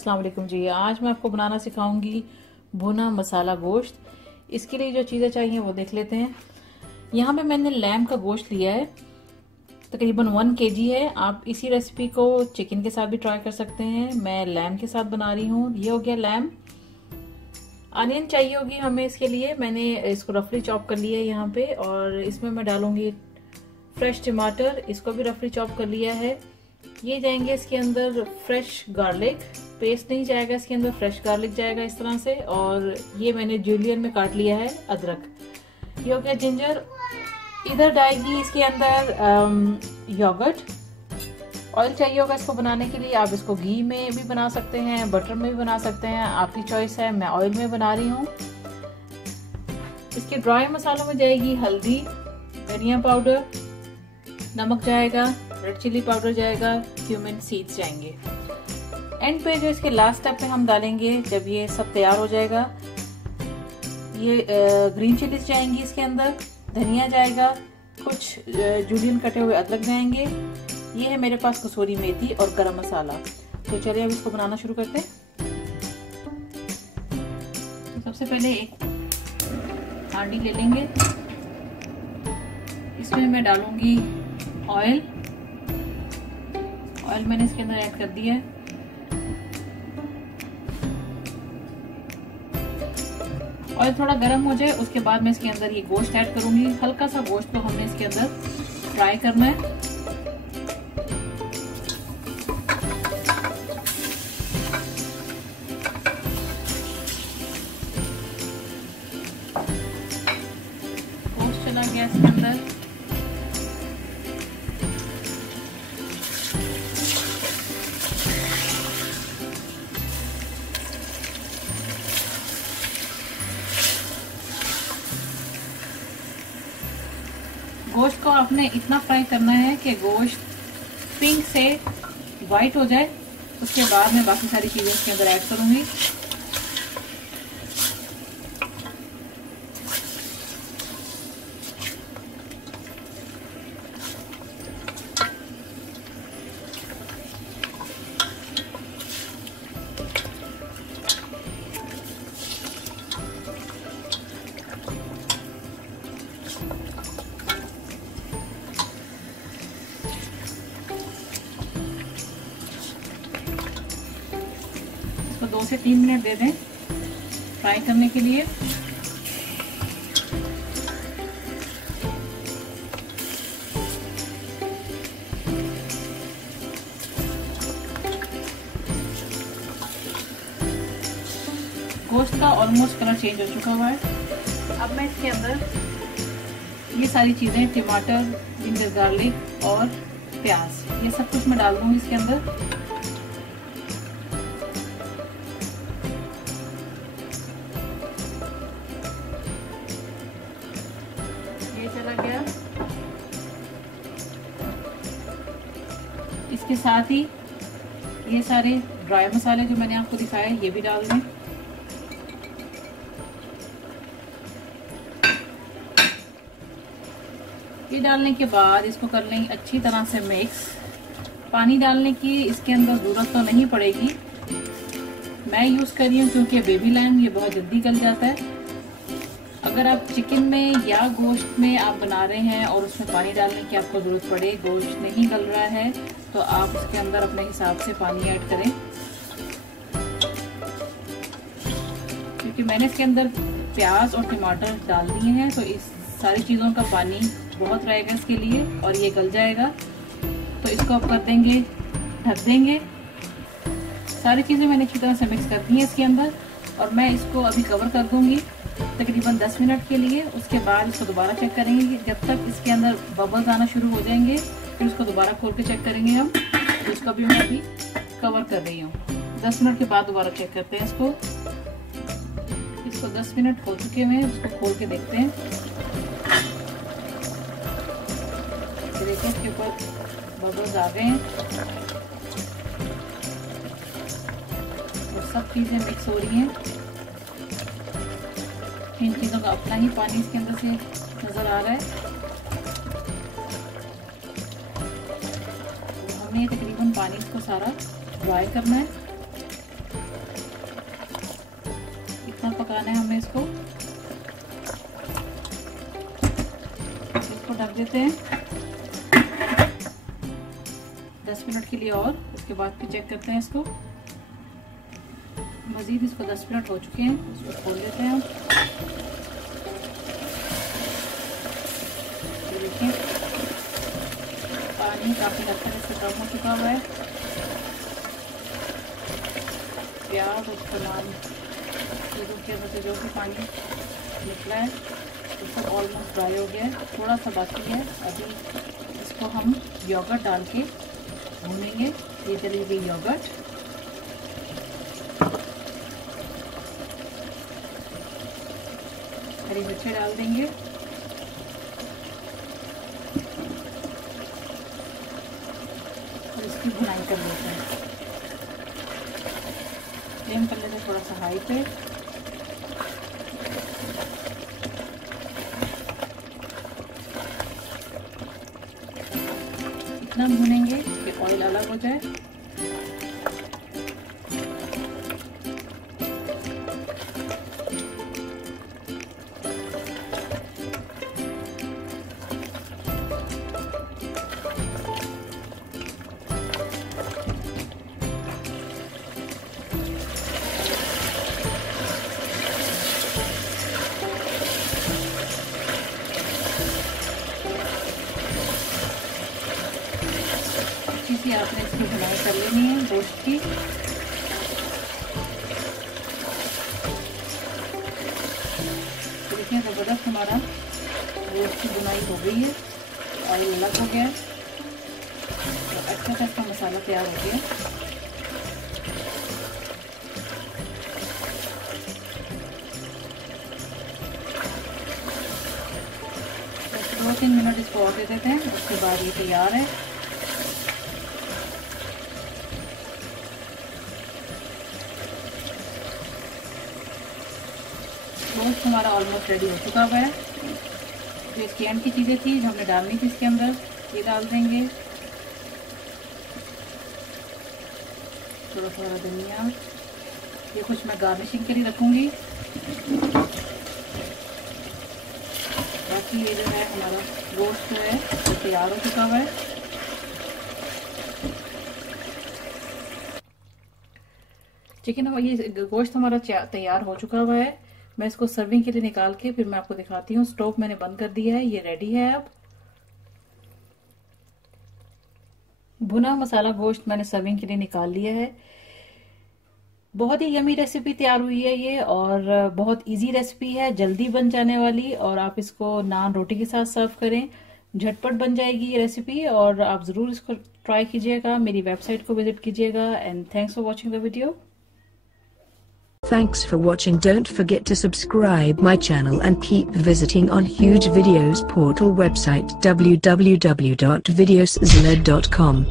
अस्सलाम वालेकुम जी। आज मैं आपको बनाना सिखाऊंगी भुना मसाला गोश्त। इसके लिए जो चीज़ें चाहिए वो देख लेते हैं। यहाँ पे मैंने लैम का गोश्त लिया है, तकरीबन 1 kg है। आप इसी रेसिपी को चिकन के साथ भी ट्राई कर सकते हैं। मैं लैम के साथ बना रही हूँ। ये हो गया लैम। अनियन चाहिए होगी हमें इसके लिए। मैंने इसको रफली चॉप कर लिया है यहाँ पे, और इसमें मैं डालूंगी फ्रेश टमाटर, इसको भी रफली चॉप कर लिया है। ये जाएंगे इसके अंदर फ्रेश गार्लिक, पेस्ट नहीं जाएगा इसके अंदर, फ्रेश गार्लिक जाएगा इस तरह से। और ये मैंने जूलियन में काट लिया है अदरक। ये हो गया जिंजर। इधर डालेगी इसके अंदर योगर्ट। ऑयल चाहिए होगा इसको बनाने के लिए। आप इसको घी में भी बना सकते हैं, बटर में भी बना सकते हैं, आपकी चॉइस है। मैं ऑयल में बना रही हूँ। इसके ड्राई मसालों में जाएगी हल्दी, धनिया पाउडर, नमक जाएगा, रेड चिली पाउडर जाएगा, क्यूमिन सीड्स जाएंगे। एंड पे जो इसके लास्ट स्टेप पे हम डालेंगे, जब ये सब तैयार हो जाएगा, ये ग्रीन चिलीज जाएंगी इसके अंदर, धनिया जाएगा, कुछ जूलियन कटे हुए अदरक जाएंगे। ये है मेरे पास कसूरी मेथी और गरम मसाला। तो चलिए अब इसको बनाना शुरू करते हैं। सबसे पहले एक हांडी ले लेंगे। इसमें मैं डालूंगी ऑयल। ऑयल मैंने इसके अंदर ऐड कर दिया है। ऑयल थोड़ा गर्म हो जाए उसके बाद मैं इसके अंदर ये गोश्त ऐड करूंगी। हल्का सा गोश्त को हमने इसके अंदर फ्राई करना है। गोश्त चला गया इसके अंदर। गोश्त को आपने इतना फ्राई करना है कि गोश्त पिंक से वाइट हो जाए। उसके बाद मैं बाकी सारी चीजें इसके अंदर ऐड करूंगी। तो 2 से 3 मिनट दे दें फ्राई करने के लिए। गोश्त का ऑलमोस्ट कलर चेंज हो चुका हुआ है। अब मैं इसके अंदर ये सारी चीजें, टमाटर, जिंजर गार्लिक और प्याज, ये सब कुछ मैं डाल दूंगी इसके अंदर। चला गया। इसके साथ ही ये सारे ड्राई मसाले जो मैंने आपको दिखाए ये भी डाल दें। ये डालने के बाद इसको कर लेंगे अच्छी तरह से मिक्स। पानी डालने की इसके अंदर जरूरत तो नहीं पड़ेगी। मैं यूज कर रही हूँ क्योंकि बेबी लैम ये बहुत जल्दी गल जाता है। अगर आप चिकन में या गोश्त में आप बना रहे हैं और उसमें पानी डालने की आपको जरूरत पड़े, गोश्त नहीं गल रहा है, तो आप उसके अंदर अपने हिसाब से पानी ऐड करें। क्योंकि मैंने इसके अंदर प्याज और टमाटर डाल दिए हैं, तो इस सारी चीज़ों का पानी बहुत रहेगा इसके लिए और ये गल जाएगा। तो इसको आप कर देंगे, ढक देंगे। सारी चीज़ें मैंने अच्छी तरह से मिक्स कर दी हैं इसके अंदर, और मैं इसको अभी कवर कर दूंगी तकरीबन 10 मिनट के लिए। उसके बाद इसको दोबारा चेक करेंगे कि जब तक इसके अंदर बबल्स आना शुरू हो जाएंगे, फिर उसको दोबारा खोल के चेक करेंगे हम। तो इसको भी मैं अभी कवर कर रही हूँ। 10 मिनट के बाद दोबारा चेक करते हैं इसको। 10 मिनट हो चुके हैं, उसको खोल के देखते हैं। देखो इसके ऊपर बबल्स आ गए हैं और सब चीज़ें मिक्स हो रही हैं। इन चीज़ों का अपना ही पानी इसके अंदर से नज़र आ रहा है। तो हमने तकरीबन पानी इसको सारा बॉयल करना है। पकाना है हमें इसको ढक देते हैं 10 मिनट के लिए और उसके बाद फिर चेक करते हैं इसको। मज़ीद इसको 10 मिनट हो चुके हैं, इसको खोल लेते हैं हम। देखिए पानी काफ़ी हद तक इससे कम हो चुका हुआ है। प्याज और तमाम चीज़ों के अंदर से जो भी पानी निकला है तो सब ऑलमोस्ट ड्राई हो गया है, थोड़ा सा बाकी है। अभी इसको हम योगर्ट डाल के भूनेंगे। ये चली गई योगर्ट, हरी मिर्ची डाल देंगे और इसकी भुनाई कर लेते हैं। फ्लेम कर लेते हैं थोड़ा सा हाई पे। इतना भुनेंगे कि ऑयल अलग हो जाए। आपने इसकी भुनाई कर लेनी है गोश्त की। तो देखिए ज़बरदस्त हमारा गोश्त की भुनाई हो गई है, ऑयल अलग हो गया है, तो अच्छा सा इसका मसाला तैयार हो गया। बस 2-3 मिनट इसको और दे देते हैं, उसके बाद ये तैयार है। गोश्त हमारा ऑलमोस्ट रेडी हो चुका हुआ है। जो इसकी एंड की चीज़ें थी जो हमने डालनी थी इसके अंदर, ये डाल देंगे। थोड़ा थोड़ा धनिया, ये कुछ मैं गार्निशिंग के लिए रखूँगी। बाकी ये जो है हमारा गोश्त जो है वो तैयार हो चुका हुआ है। चिकन ये गोश्त हमारा तैयार हो चुका हुआ है। मैं इसको सर्विंग के लिए निकाल के फिर मैं आपको दिखाती हूँ। स्टोव मैंने बंद कर दिया है, ये रेडी है। अब भुना मसाला गोश्त मैंने सर्विंग के लिए निकाल लिया है। बहुत ही यमी रेसिपी तैयार हुई है ये, और बहुत इजी रेसिपी है, जल्दी बन जाने वाली, और आप इसको नान रोटी के साथ सर्व करें, झटपट बन जाएगी ये रेसिपी। और आप जरूर इसको ट्राई कीजिएगा, मेरी वेबसाइट को विजिट कीजिएगा। And thanks for watching the video. Thanks for watching. Don't forget to subscribe my channel and keep visiting on Huge Videos portal website www.videoszler.com.